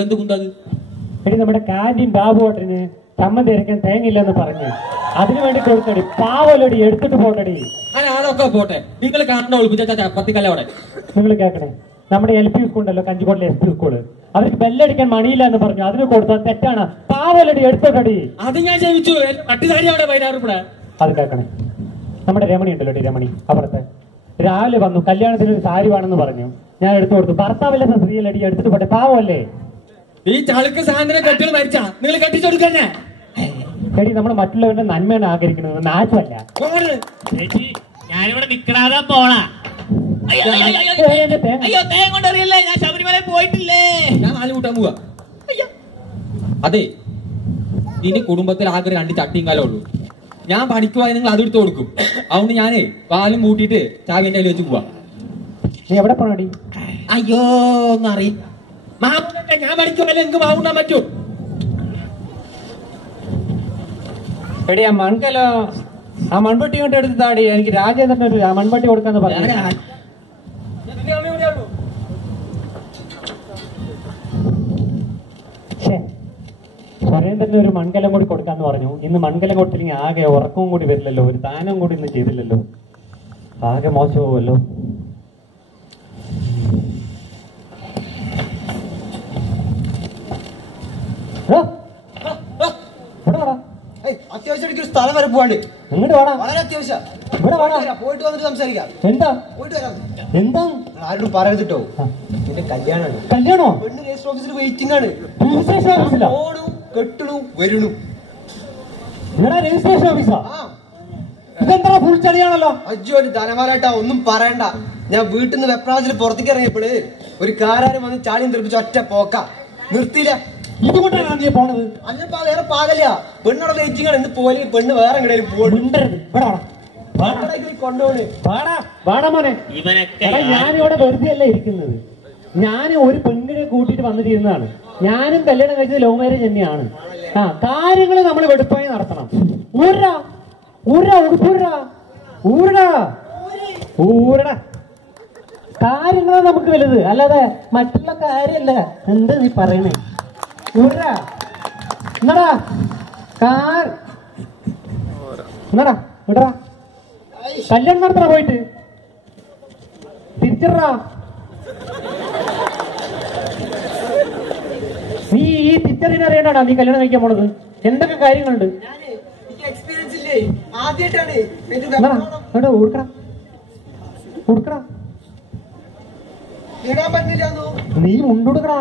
ഇതെന്ത് കുന്തത്? എടി നമ്മുടെ കാന്റീൻ ബാബുവേട്ടന് ചമ്മന്തി അരക്കാൻ തേങ്ങയില്ലെന്ന് പറഞ്ഞു അതിനു വേണ്ടി കൊടുത്തടി പാവലടി എടുത്തിട്ട് പോട്ടടി അല്ല അതൊക്കെ പോട്ടെ. നിങ്ങൾ കാണണ്ട ഒളിപ്പിച്ച ചപ്പത്തിക്കല്ല അവിടെ? നിങ്ങൾ കേക്കണേ നമ്മുടെ എൽ പി സ്കൂൾ ഉണ്ടല്ലോ കഞ്ചിക്കോട്ടിലെ എൽ പി സ്കൂൾ. അവർക്ക് ബെല്ലടിക്കാൻ മണിയില്ല എന്ന് പറഞ്ഞു. അതിന് കൊടുത്താൽ തെറ്റാണ്. പാവലടി എടുത്തോട്ടടി. അത് ഞാൻ എന്റെ പട്ടിസാരി അവിടെ പതിനാറ് അത് കേക്കണേ. നമ്മുടെ രമണി ഉണ്ടല്ലോ രമണി അവിടുത്തെ. രാവിലെ വന്നു കല്യാണത്തിന് ഒരു സാരി വേണമെന്ന് പറഞ്ഞു. ഞാൻ എടുത്തു കൊടുത്തു. ഭർത്താവില്ലാത്ത സ്ത്രീയല്ലടി എടുത്തിട്ട് പോട്ടെ. പാവമല്ലേ ഈ ചളുക്ക് സാധനം കെട്ടി മരിച്ച. നിങ്ങൾ കെട്ടിച്ചെടുക്കന്നെ എടി നമ്മൾ മറ്റുള്ളവരുടെ നന്മയാണ് ആഗ്രഹിക്കുന്നത്. നാശമല്ല ചേച്ചി ഞാനിവിടെ നിക്കണാതാ പോണാ. അയ്യോ, തേങ്ങ. അയ്യോ ഞാൻ ശബരിമല പോയിട്ടില്ലേ? ഞാൻ നാല് കൂട്ടാൻ പോവാ. അതെ ഇനി കുടുംബത്തിൽ ആകെ രണ്ട് ചട്ടിയും കാലം ഉള്ളൂ. ഞാൻ പണിക്ക് പോയാൽ നിങ്ങൾ അതെടുത്ത് കൊടുക്കും. അതുകൊണ്ട് ഞാനേ പാലും കൂട്ടിയിട്ട് ചാവിന്റെ കയ്യിൽ വെച്ച് പോവാ. നീ എവിടെ പോണടി? അയ്യോ എന്നറിയും മാമുണ്ടേ ഞാൻ പണിക്ക് പോയാലേ നിങ്ങൾക്ക് മാമുണ്ടാൻ പറ്റൂ? എടി ആ മൺകലോ ആ മൺപട്ടി കൊണ്ട് എടുത്ത് താടി എനിക്ക് രാജേന്ദ്രൻ ഒരു ആ മൺപട്ടി കൊടുക്കാന്ന് പറഞ്ഞു. സുരേന്ദ്രന് ഒരു മൺകലം കൂടി കൊടുക്കാന്ന് പറഞ്ഞു. ഇന്ന് മൺകലം കൊടുത്തില്ലെങ്കിൽ ആകെ ഉറക്കവും കൂടി വരില്ലല്ലോ ഒരു ദാനം കൂടി ഇന്ന് ചെയ്തില്ലല്ലോ. ആകെ മോശമാവുമല്ലോ. ഒരു സ്ഥലം വരെ പോവാണ്ട്. ഇങ്ങോട്ട് വളരെ അത്യാവശ്യം. ഇവിടെ പോയിട്ട് വന്നിട്ട് സംസാരിക്കാം. എന്താ? പോയിട്ട് വരാം. എന്താ? ആരോടും പറയരുതിട്ടോ കല്യാണമാണ് കല്യാണോ? പെണ്ണ് രജിസ്റ്റർ ഓഫീസിൽ വെയിറ്റിംഗ് ആണ്. രജിസ്ട്രേഷൻ ഓഫീസിലോ ഓടും കെട്ടണു വരണു. നിങ്ങളുടെ രജിസ്ട്രേഷൻ ഓഫീസാ ആ. ഇതെന്താ ഫുൾ ചളിയാണല്ലോ? അജ്ജോ ഒരു ധനമാലായിട്ടാ ഒന്നും പറയണ്ട. ഞാൻ വീട്ടിൽ നിന്ന് വെപ്രാളത്തിൽ പുറത്തേക്ക് ഇറങ്ങിയപ്പോഴേ ഒരു കാരാരും വന്ന് ചാളിയും തെറിപ്പിച്ച് ഒറ്റ പോക്ക. നിർത്തിയില്ല. ഇതുകൊണ്ടാണ് നീ പോണത്. അല്ലപ്പാ വേറെ പാകല്ല. പെണ്ണോടെ വെയിറ്റിംഗ് എന്ത് പോലെ പെണ്ണ് വേറെ എങ്ങനെയും പോടും മിണ്ടരുത്. ഇവിടെ വാടാ. കൊണ്ടുപോണേ വാടാ. വാടാ മോനെ. ഞാനിവിടെ വെറുതെ അല്ല ഇരിക്കുന്നത്. ഞാൻ ഒരു പെണ്ണിനെ കൂട്ടിയിട്ട് വന്നിട്ടിരുന്നതാണ്. ഞാനും കല്യാണം കഴിച്ചത് ലവ് മാരേജ് തന്നെയാണ്. ആ കാര്യങ്ങൾ നമ്മൾ വെടുപ്പായി നടത്തണം. ഊരടാ. ഊരടാ ഊരടാ. ഊരടാ. ഊരടാ. കാര്യങ്ങളാണ് നമുക്ക് വലുത്. അല്ലാതെ മറ്റുള്ള കാര്യമല്ല. എന്താ നീ പറയണേ? കല്യാണം നടത്തണ പോയിട്ട്. തിരിച്ചറാ നീ ഈ തിരിച്ചറിയാനാ നീ കല്യാണം കഴിക്കാൻ പോണത്. എന്തൊക്കെ കാര്യങ്ങളുണ്ട്? നീ ഇല്ലേ ആദ്യമായിട്ടാണ് എന്റെ എന്നാ, വെപ്രാളം എടാ, ഉടുക്കടാ ഉടുക്കടാ ഇടാൻ പറ്റില്ലാന്നോ നീ മുണ്ടുടുക്കടാ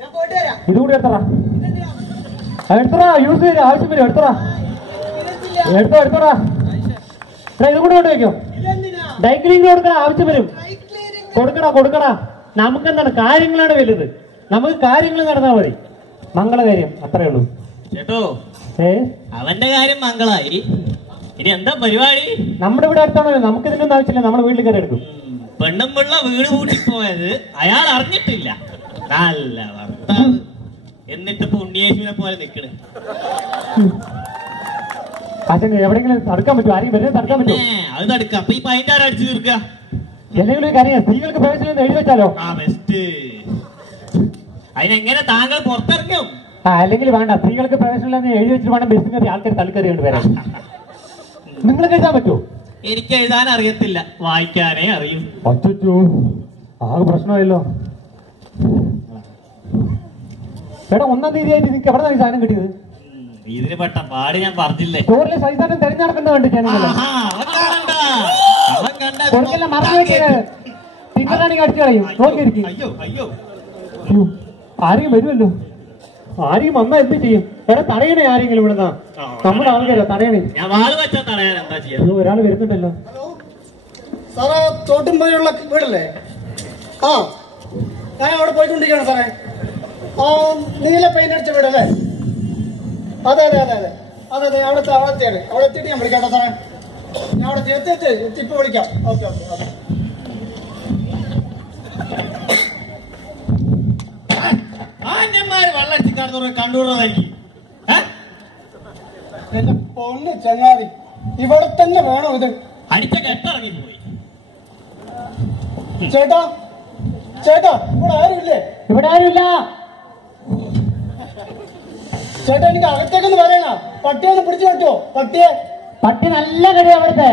ഞാൻ പോയിട്ട് വരാം ഇതുകൂടി എടുത്തടാ എടുത്തടാ യൂസ് ചെയ്ത് ആവശ്യം വരും. എടുത്തടാ എടുത്തോ എടുത്തോടാ എടാ ഇതും കൂടെ കൊണ്ട് ഡ്രൈ ഡൈക്ലീൻ കൊടുക്കണ ആവശ്യം വരും. കൊടുക്കടാ കൊടുക്കടാ. നമുക്ക് എന്താണ് കാര്യങ്ങളാണ് വലുത്. നമുക്ക് കാര്യങ്ങൾ നടന്നാൽ മതി. മംഗളകാര്യം. അത്രേ ഉള്ളൂ. ചേട്ടോ ഏ? അവന്റെ കാര്യം മംഗളായി ഇനി എന്താ പരിപാടി? നമ്മുടെ ഇവിടെ അടുത്താണല്ലോ നമുക്ക് ഇതിനൊന്നും ആവശ്യമില്ല. നമ്മുടെ വീട്ടിൽ കയറി എടുക്കും. പെണ്ണും പിള്ള വീട് കൂട്ടി പോയത് അയാൾ അറിഞ്ഞിട്ടില്ല. നല്ല ഭർത്താവ് എന്നിട്ട് ഇപ്പൊ ഉണ്ണിയേശുവിനെ പോലെ നിക്കണേ അച്ഛൻ എവിടെയെങ്കിലും തടുക്കാൻ പറ്റുമോ? ആരെയും വരുന്നത് തടുക്കാൻ പറ്റുമോ? അത് തടുക്കാം. അപ്പൊ ഈ പൈന്റ് അടിച്ചു തീർക്കുക? എന്തെങ്കിലും ഒരു കാര്യം സ്ത്രീകൾക്ക് പ്രവേശനം എഴുതി വെച്ചാലോ? ആ ബെസ്റ്റ് അതിനെങ്ങനെ താങ്കൾ പുറത്തിറങ്ങും ആ അല്ലെങ്കിൽ വേണ്ട. സ്ത്രീകൾക്ക് പ്രവേശനം എഴുതി വെച്ചിട്ട് വേണം ബസ് കയറി ആൾക്കാർ തലക്കറി കൊണ്ട് വരാം നിങ്ങൾക്ക് എഴുതാൻ പറ്റുമോ? എനിക്ക് എഴുതാൻ അറിയത്തില്ല. വായിക്കാനേ അറിയും. അച്ചോ ആകെ പ്രശ്നമായല്ലോ. എടാ ഒന്നാം തീയതി ആയിട്ട് നിനക്ക് എവിടെ നിന്നാണ് ഈ സാധനം കിട്ടിയത്? ഉം, ഇതിന് പെട്ട പാട് ഞാൻ പറഞ്ഞില്ലേ? കൊടുക്കല്ല മറന്നു വെക്കരുത് തിങ്കളാണെങ്കിൽ അടിച്ചു കളയും. നോക്കിയിരിക്കും. ആരെയും വരുമല്ലോ. ആരെയും വന്നാ എന്ത് ചെയ്യും? എടാ തടയണേ ആരെങ്കിലും ഇവിടെ നമ്മുടെ ആൾക്കാരോ തടയണേ. ഞാൻ വാൾ വെച്ചാ തടയാൻ എന്താ ചെയ്യാ? അയ്യോ, ഒരാൾ വരുന്നുണ്ടല്ലോ. സാറേ തോട്ടുംപതിയുള്ള വീടല്ലേ? ആ ഞാൻ അവിടെ പോയിക്കൊണ്ടിരിക്കുകയാണ് സാറേ. ആ നീല പെയിന്റ് അടിച്ച വീടല്ലേ? അതെ അതെ അതെ അതെ. അതെ അതെ അവിടെ അവിടെ എത്തിയാണ്. അവിടെ എത്തിയിട്ട് ഞാൻ വിളിക്കാം സാറേ. ഞാൻ അവിടെ എത്തി എത്തി എത്തി. ഇപ്പൊ വിളിക്കാം. Okay okay okay. ആന്യന്മാര് വെള്ളടിച്ചിക്കാടുത്തോടെ കണ്ടുകൂടാതായിരിക്കും. എന്റെ പൊണ്ണ് ചങ്ങാതി ഇവിടെ തന്നെ വേണോ ഇത്? അടിച്ച പോയി? ചേട്ടാ ചേട്ടാ ഇവിടെ ആരുമില്ലേ? ഇവിടെ ആരുമില്ല. ചേട്ടാ എനിക്ക് അകത്തേക്കൊന്ന് പറയണ പട്ടിയെ ഒന്ന് പിടിച്ചു പറ്റുമോ പട്ടിയെ. പട്ടി നല്ല കഴി അവിടുത്തെ.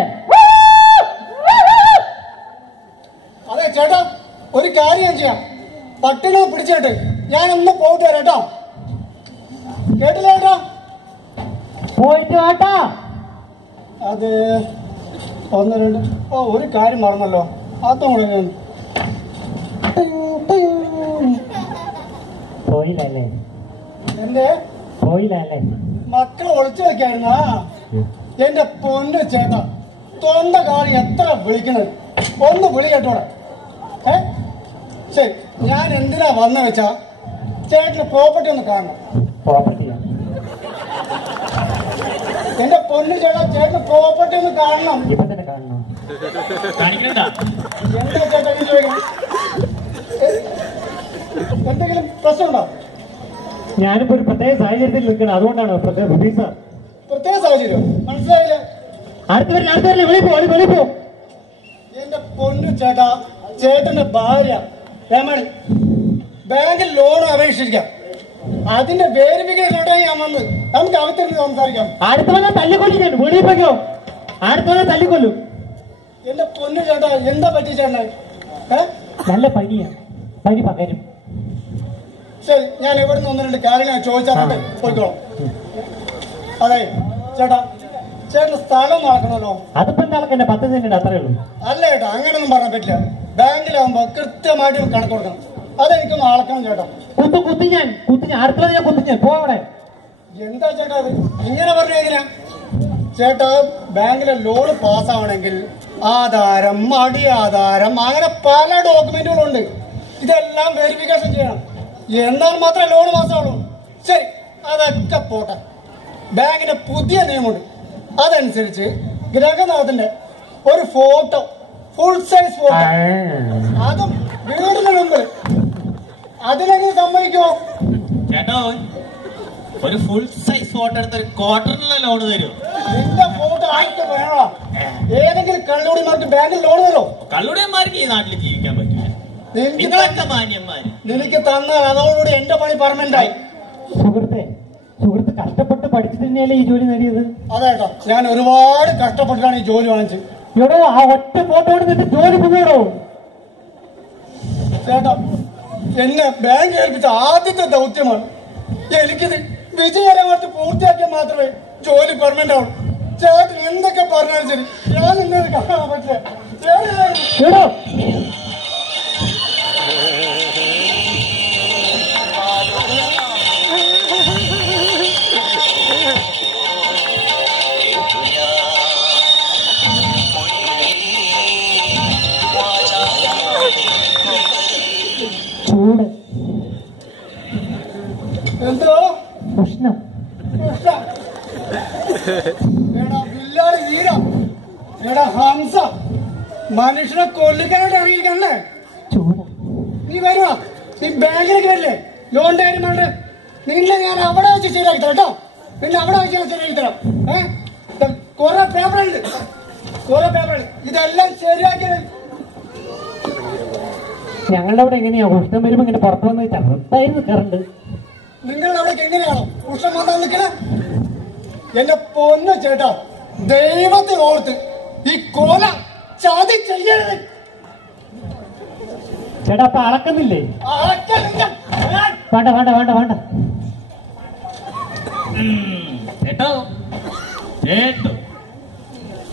അതെ ചേട്ടാ ഒരു കാര്യം ചെയ്യാം. പട്ടിനെ പിടിച്ചിട്ട് ഞാൻ ഞാനൊന്ന് പോയിട്ട് വരാം കേട്ടോ. കേട്ടില്ല ചേട്ടാ? പോയിട്ട് വാട്ടാ. അത്. ഒന്ന് രണ്ട്. ഓ ഒരു കാര്യം മറന്നല്ലോ. അതും കൂടെ ഞാൻ പോയില്ലല്ലേ എന്റെ പോയില്ലല്ലേ? മക്കളെ ഒളിച്ചു വെക്കായിരുന്ന? എന്റെ പൊന്ന് ചേട്ട തൊണ്ട കാറി എത്ര വിളിക്കണത്? ഒന്ന് വിളി കേട്ടോടെ. ഏ? ശരി ഞാൻ എന്തിനാ വന്ന വെച്ചാ? ചേട്ടന് പ്രോപ്പർട്ടി ഒന്ന് കാണണം. പ്രോപ്പർട്ടിയാ എന്റെ പൊന്നു ചേട്ടാ ചേട്ടന് പ്രോപ്പർട്ടി ഒന്ന് കാണണം. ഇപ്പൊ തന്നെ കാണണം? കാണിക്കണ്ട? എന്താ ചേട്ടാ? എന്തെങ്കിലും പ്രശ്നമുണ്ടോ? ഞാനിപ്പോ ഒരു പ്രത്യേക സാഹചര്യത്തിൽ നിൽക്കണം. അതുകൊണ്ടാണ് പ്രത്യേക സാർ. പ്രത്യേക സാഹചര്യം. മനസ്സിലായില്ല? അടുത്ത് വരില്ല അടുത്ത് വരില്ല. വെളി പോ വെളി- വെളി പോ. എന്റെ പൊന്നു ചേട്ടാ ചേട്ടന്റെ ഭാര്യ. രമണി ബാങ്കിൽ ലോൺ അപേക്ഷിക്കാം അതിന്റെ വേരിഫിക്കേഷൻ ഞാൻ വന്ന് നമുക്ക് അകത്തിരുന്ന് സംസാരിക്കാം. അടുത്തവനെ തല്ലിക്കൊല്ലു ഞാൻ വെളിയിൽ പോയിക്കോ അടുത്തവനെ തല്ലിക്കൊല്ലു. എന്റെ പൊന്നു ചേട്ടാ എന്താ പറ്റി ചേട്ടാ നല്ല പനിയാ. പനി പകരും. ശരി ഞാൻ എവിടെ നിന്ന് ഒന്ന് രണ്ട് കാര്യങ്ങൾ ചോദിച്ചാൽ പോയിക്കോളാം. അതെ ചേട്ടാ ചേട്ടന് സ്ഥലം നടക്കണമല്ലോ അതിപ്പോ എന്താ പത്ത് സെന്റ് അത്രേ ഉള്ളൂ. അല്ല ചേട്ടാ അങ്ങനെയൊന്നും പറയാൻ പറ്റില്ല. ബാങ്കിലാവുമ്പോ കൃത്യമായിട്ട് കണക്ക് കൊടുക്കണം. അതെനിക്കൊന്ന് അളക്കണം ചേട്ടാ. കുത്തു കുത്തി ഞാൻ കുത്തി ഞാൻ. അടുത്തത് ഞാൻ കുത്തി ഞാൻ. പോവടെ എന്താ ചേട്ടാ അത് ഇങ്ങനെ പറഞ്ഞു എങ്ങനെയാ? ചേട്ടാ ബാങ്കിലെ ലോൺ പാസ്സാവണമെങ്കിൽ ആധാരം അടിയാധാരം അങ്ങനെ പല ഡോക്യുമെന്റുകളുണ്ട് ഇതെല്ലാം വെരിഫിക്കേഷൻ ചെയ്യണം. എന്നാൽ മാത്രമേ ലോൺ പാസ്സാവുള്ളൂ ശരി അതൊക്കെ പോട്ടെ. ബാങ്കിന്റെ പുതിയ നിയമമുണ്ട് അതനുസരിച്ച് ഗ്രഹനാഥന്റെ ഒരു ഫോട്ടോ ഫുൾ സൈസ് ഫോട്ടോ അതും വീടിന് മുമ്പിൽ അതിലെങ്ങനെ സമ്മതിക്കുമോ ചേട്ടോ ഒരു ഫുൾ സൈസ് ഫോട്ടോ എടുത്ത് ഒരു ക്വാർട്ടറിനുള്ള ലോൺ തരും. നിന്റെ ഫോട്ടോ ആയിട്ട് വേണോ? ഏതെങ്കിലും കള്ളുടിമാർക്ക് ബാങ്കിൽ ലോൺ തരോ കള്ളുടിമാർക്ക് ഈ നാട്ടിൽ ജീവിക്കാൻ നിനക്ക് നിങ്ങളൊക്കെ മാന്യന്മാര്. നിനക്ക് തന്ന അതോടുകൂടി എന്റെ പണി പെർമനന്റ് ആയി സുഹൃത്തെ സുഹൃത്ത് കഷ്ടപ്പെട്ട് പഠിച്ചു തന്നെയല്ലേ ഈ ജോലി നേടിയത്? അതേട്ടോ ഞാൻ ഒരുപാട് കഷ്ടപ്പെട്ടിട്ടാണ് ഈ ജോലി വാങ്ങിച്ചത്. എടോ ആ ഒറ്റ ഫോട്ടോ നിന്റെ ജോലി പോകണോ ചേട്ടാ എന്നെ ബാങ്ക് ഏൽപ്പിച്ച ആദ്യത്തെ ദൗത്യമാണ് എനിക്കിത് വിജയകരമായിട്ട് പൂർത്തിയാക്കിയാൽ മാത്രമേ ജോലി പെർമനന്റ് ആവുള്ളൂ ചേട്ടൻ എന്തൊക്കെ പറഞ്ഞാലും ശരി. ഞാൻ നിന്നത് കാണാൻ പറ്റില്ല. ഉഷ്ണം ഹംസ മനുഷ്യനെ കൊല്ലിക്കാനായിട്ട് ഇറങ്ങിയിരിക്കണേ ചൂട്. നീ വരുവാ. നീ ബാങ്കിലേക്ക് വരില്ലേ? ലോൺ കാര്യം നിന്നെ ഞാൻ അവിടെ വെച്ച് ശരിയാക്കി തരാം കേട്ടോ. നിന്നെ അവിടെ വെച്ച് ഞാൻ ശരിയാക്കി തരാം. ഏഹ് കുറെ പേപ്പറുണ്ട് കുറെ പേപ്പറുണ്ട് ഇതെല്ലാം ശരിയാക്കി ഞങ്ങളുടെ അവിടെ എങ്ങനെയാ? ഉഷ്ണം വരുമ്പോ ഇങ്ങനെ പുറത്തു വന്ന് ചെറുതായിരുന്നു കറണ്ട് നിങ്ങളുടെ അവിടെ എങ്ങനെയാണോ പുരുഷൻ മാത്രം നിൽക്കണേ? എന്റെ പൊന്ന ചേട്ടാ ദൈവത്തെ ഓർത്ത് ഈ കോല ചതി ചെയ്യരുത്. ചേട്ടാ അപ്പൊ അളക്കുന്നില്ലേ? വേണ്ട വേണ്ട വേണ്ട വേണ്ട. ചേട്ടോ ചേട്ടോ.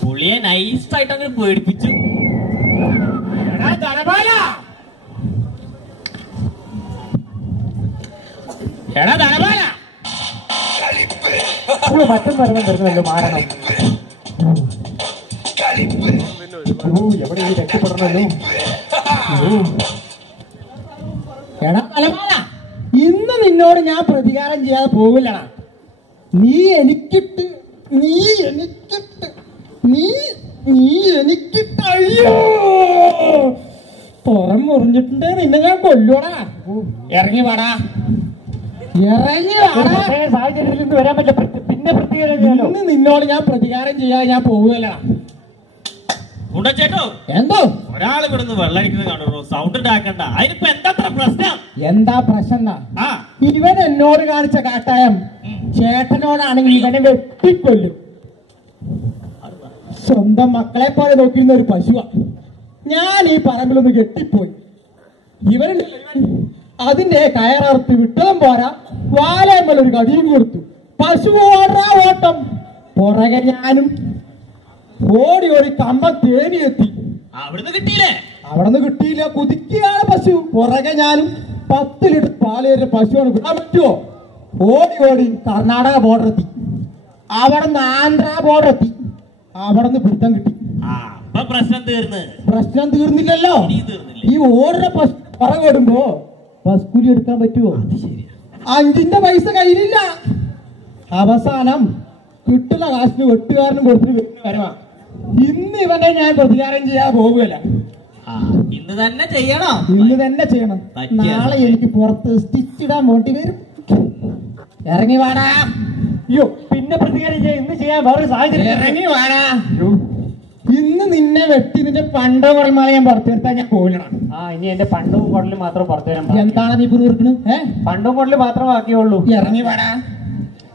പുള്ളിയെ നൈസായിട്ട് അങ്ങനെ പേടിപ്പിച്ചു. ധനപാല. എടാ ഓ, മറ്റൊന്നും വരുമ്പോൾ വരുന്നല്ലോ മാറണം. ഓ എവിടെ ഈ രക്ഷപ്പെടണല്ലോ? എടാ തലമാല ഇന്ന് നിന്നോട് ഞാൻ പ്രതികാരം ചെയ്യാതെ പോവില്ലടാ. നീ എനിക്കിട്ട് നീ എനിക്കിട്ട് നീ നീ എനിക്കിട്ട് അയ്യോ! പുറം മുറിഞ്ഞിട്ടുണ്ടേ നിന്നെ ഞാൻ കൊല്ലോടാ ഇറങ്ങി വാടാ ഇറങ്ങി ഒരു വാടാ. പ്രത്യേക സാഹചര്യത്തിൽ വരാൻ പറ്റില്ല പ്രത്യ- പിന്നെ പ്രതികാരം നിന്നോട് ഞാൻ പ്രതികാരം ചെയ്യാൻ ഞാൻ പോവുകയല്ല ചേട്ടോ എന്തോ? ഒരാൾ ഇവിടുന്ന് വെള്ളടിക്കുന്നത് കണ്ടു സൗണ്ട് ഉണ്ടാക്കണ്ട. അതിനിപ്പോ എന്താ പ്രശ്നം? എന്താ പ്രശ്നം ആ. ഇവൻ എന്നോട് കാണിച്ച കാട്ടായം. ചേട്ടനോടാണെങ്കിൽ ഇവനെ വെട്ടിക്കൊല്ലും. സ്വന്തം മക്കളെ പോലെ നോക്കിയിരുന്ന ഒരു പശുവാ. ഞാൻ ഈ പറമ്പിലൊന്ന് കെട്ടിപ്പോയി. ഇവനുണ്ടല്ലോ ഇവൻ. അതിന്റെ കയറർത്തി വിട്ടതും പോരാ. വാലയമ്മൽ ഒരു കടിയും കൊടുത്തു. പശു ഓടാ ഓട്ടം. പുറകെ ഞാനും ഓടി ഓടി കമ്പം എത്തി അവിടുന്ന് കിട്ടിയില്ലേ? അവിടുന്ന് കിട്ടിയില്ല. കുതിക്കുകയാണ് പശു. പുറകെ ഞാനും പത്ത് ലിറ്റർ പാൽ തരുന്ന പശുവാണ്. വിടാൻ പറ്റുമോ ഓടി ഓടി കർണാടക ബോർഡർ എത്തി. അവിടെ നിന്ന് ആന്ധ്ര ബോർഡർ എത്തി. അവിടെ നിന്ന് പിടുത്തം കിട്ടി. പ്രശ്നം തീർന്ന്. പ്രശ്നം തീർന്നില്ലല്ലോ. ഈ ഓടുന്ന പശു പുറകെ ഓടുമ്പോ ബസ് കൂലി എടുക്കാൻ പറ്റുമോ അഞ്ചിന്റെ പൈസ കയ്യിലില്ല. അവസാനം കിട്ടുന്ന കാശിന് വെട്ടുകാരനും കൊടുത്തിട്ട് വരുന്ന വരവാ. ഇന്ന് ഇവനെ ഞാൻ പ്രതികാരം ചെയ്യാൻ പോകുകയല്ല ഇന്ന് തന്നെ ചെയ്യണം. ഇന്ന് തന്നെ ചെയ്യണം. നാളെ എനിക്ക് പുറത്ത് സ്റ്റിച്ച് ഇടാൻ വേണ്ടി വരും. ഇറങ്ങി വാടാ. അയ്യോ പിന്നെ പ്രതികാരം ചെയ്യാൻ ഇന്ന് ചെയ്യാൻ വേറൊരു സാഹചര്യം ഇറങ്ങി വാടാ. ഇന്ന് നിന്നെ വെട്ടി നിന്റെ പണ്ടോ കുറയുമ്പോൾ ഞാൻ പുറത്തെടുത്താൽ ഞാൻ പോകണം ആ ഇനി എന്റെ പണ്ടവും കുടലും മാത്രം പുറത്തു വരാൻ. എന്താണ് നീ പുറത്തെടുക്കണത് പണ്ടവും പണ്ടും കുടലും മാത്രം ബാക്കിയുള്ളൂ. ഇറങ്ങി വാടാ.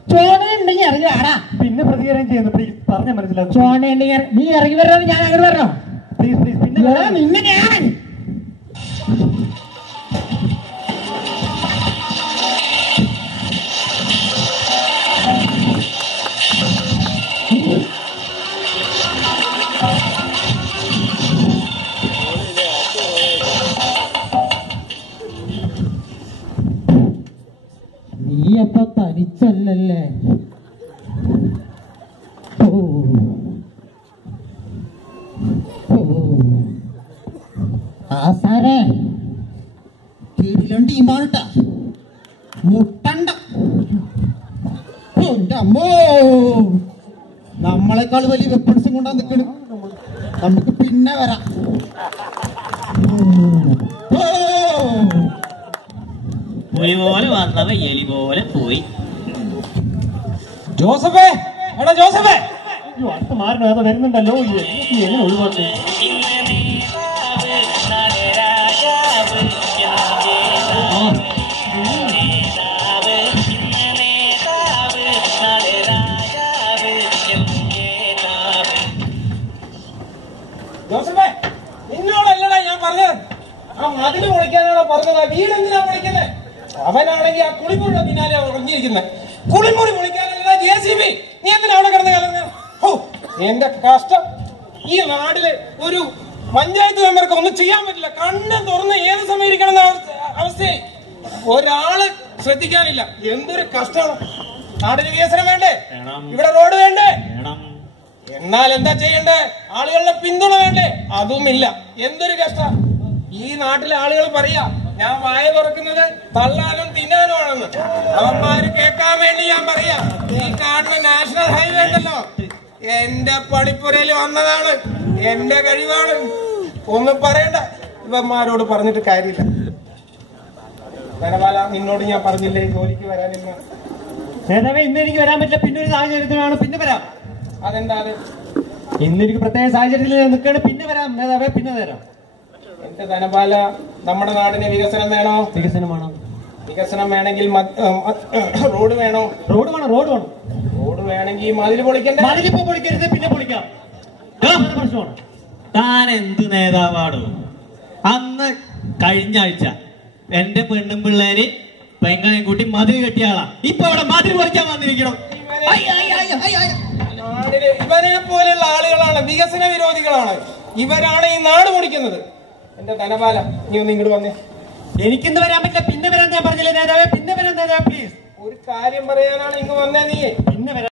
ചോണയുണ്ടെങ്കിൽ ഇറങ്ങി വാടാ. പിന്നെ പ്രതികാരം ചെയ്യുന്നു. പ്ലീസ് പറഞ്ഞ മനസ്സിലാക്കും ചോണയുണ്ടെങ്കിൽ നീ ഇറങ്ങി വരണോ ഞാൻ അങ്ങോട്ട് വരണോ പ്ലീസ് പ്ലീസ് പിന്നെ വരാം. നിന്നെ ഞാൻ മുട്ടണ്ട. അമ്മോ. നമ്മളെക്കാൾ വലിയ വെപ്പൺസും കൊണ്ടാ നിക്കണ്. നമുക്ക് പിന്നെ വരാം. ഓ. പുലി പോലെ വന്നവ എലി പോലെ പോയി. ജോസഫേ എടാ ജോസഫേ. അടുത്ത് മാറണം അതോ വരുന്നുണ്ടല്ലോ. ഒഴിവാക്കി. അവനാണെങ്കിൽ ആ കുളിമുറിയുടെ പിന്നാലെ ഉറങ്ങിയിരിക്കുന്നത് കുളിമുറി വിളിക്കാനല്ല ജെ സി ബി നീ എന്തിനാ അവിടെ കിടന്ന് കലങ്ങ ഓ എന്റെ കഷ്ടം. ഈ നാട്ടിൽ ഒരു പഞ്ചായത്ത് മെമ്പർക്ക് ഒന്നും ചെയ്യാൻ പറ്റില്ല. കണ്ണ് തുറന്ന് ഏത് സമയം ഇരിക്കണം അവസ്ഥയായി ഒരാൾ ശ്രദ്ധിക്കാനില്ല. എന്തൊരു കഷ്ടമാണ്. നാടിന് വികസനം വേണ്ടേ? വേണം. ഇവിടെ റോഡ് വേണ്ടേ? വേണം. എന്നാൽ എന്താ ചെയ്യണ്ടേ? ആളുകളുടെ പിന്തുണ വേണ്ടേ? അതുമില്ല. എന്തൊരു കഷ്ടം. ഈ നാട്ടിലെ ആളുകൾ പറയാ ഞാൻ വായ തുറക്കുന്നത് തള്ളാനും തിന്നാനും ആണെന്ന് അവന്മാര് കേൾക്കാൻ വേണ്ടി ഞാൻ പറയാ. ഈ കാണുന്ന നാഷണൽ ഹൈവേ ഉണ്ടല്ലോ. എന്റെ പടിപ്പുരയിൽ വന്നതാണ്. എന്റെ കഴിവാണ്. ഒന്നും പറയണ്ട. ഇവന്മാരോട് പറഞ്ഞിട്ട് കാര്യമില്ല. ധനപാല നിന്നോട് ഞാൻ പറഞ്ഞില്ലേ? ജോലിക്ക് വരാനില്ല. ചേതവേ ഇന്ന് എനിക്ക് വരാൻ പറ്റില്ല. പിന്നെ ഒരു സാഹചര്യത്തിലാണ്. പിന്നെ വരാം. അതെന്താ അത് ഇന്ന് എനിക്ക് പ്രത്യേക സാഹചര്യത്തിൽ നിൽക്കുകയാണ്. പിന്നെ വരാം. നേതാവേ പിന്നെ വരാം. എന്റെ ധനപാല നമ്മുടെ നാടിന് വികസനം വേണോ? വികസനം വേണമെങ്കിൽ മ- ഏഹ് മ- റോഡ് വേണോ? റോഡ് വേണം റോഡ് വേണം. റോഡ് വേണമെങ്കിൽ മതിൽ പൊളിക്കണ്ട? മതിലിപ്പോ പൊളിക്കരുത് പിന്നെ പൊളിക്കാം. പ്രശ്നമാണ് താൻ എന്ത് നേതാവാടോ? അന്ന് കഴിഞ്ഞ ആഴ്ച എന്റെ പെണ്ണും പിള്ളേര് പെങ്ങളെയും കൂട്ടി മതിൽ കെട്ടിയ ആളാ. ഇപ്പൊ അവിടെ മതിൽ പൊളിക്കാൻ വന്നിരിക്കണം. ഇവരെ. ഇവനെ പോലെയുള്ള ആളുകളാണ് വികസന വിരോധികളാണ്. ഇവരാണ് ഈ നാട് പൊളിക്കുന്നത്. എന്റെ ധനപാല. നീ ഒന്ന് ഇങ്ങോട്ട് വന്നേ. എനിക്കിന്ന് വരാൻ പറ്റില്ല. പിന്നെ വരാൻ ഞാൻ പറഞ്ഞില്ലേ നേതാവേ? പിന്നെ വരാൻ നേതാവേ പ്ലീസ് ഒരു കാര്യം പറയാനാണ് ഇങ്ങ് വന്നേ നീ പിന്നെ വരാം